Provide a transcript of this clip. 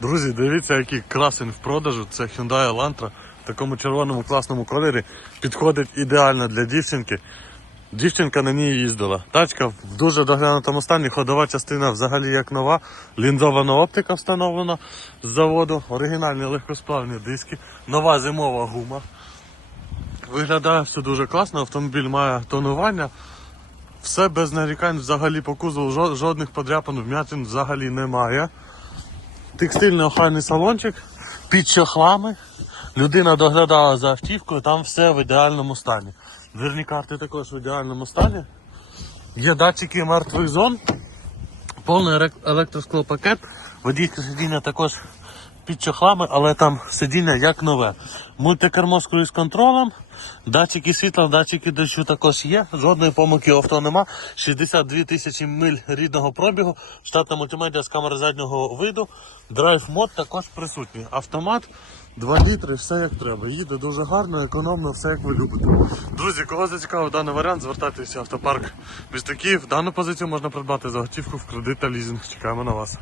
Друзі, дивіться, який красень в продажу. Це Hyundai Elantra в такому червоному класному кольорі. Підходить ідеально для дівчинки. Дівчинка на ній їздила. Тачка в дуже доглянутому стані, ходова частина взагалі як нова. Лінзована оптика встановлена з заводу, оригінальні легкосплавні диски, нова зимова гума. Виглядає все дуже класно, автомобіль має тонування. Все без нарікань взагалі по кузову, жодних подряпин, вмятин взагалі немає. Текстильний охайний салончик під чохлами. Людина доглядала за автівкою, там все в ідеальному стані. Дверні карти також в ідеальному стані. Є датчики мертвих зон, повний елек- електросклопакет, водійське сидіння також під чохлами, але там сидіння як нове. Мультикермо з круїз контролем, датчики світла, датчики дощу також є. Жодної помилки у авто нема. 62 тисячі миль рідного пробігу, штатна мультимедіа з камери заднього виду, драйв мод також присутній. Автомат, 2 літри, все як треба. Їде дуже гарно, економно, все як ви любите. Друзі, кого зацікавив даний варіант, звертайтеся в автопарк міста Київ. Дану позицію можна придбати за готівку в кредит та лізинг. Чекаємо на вас.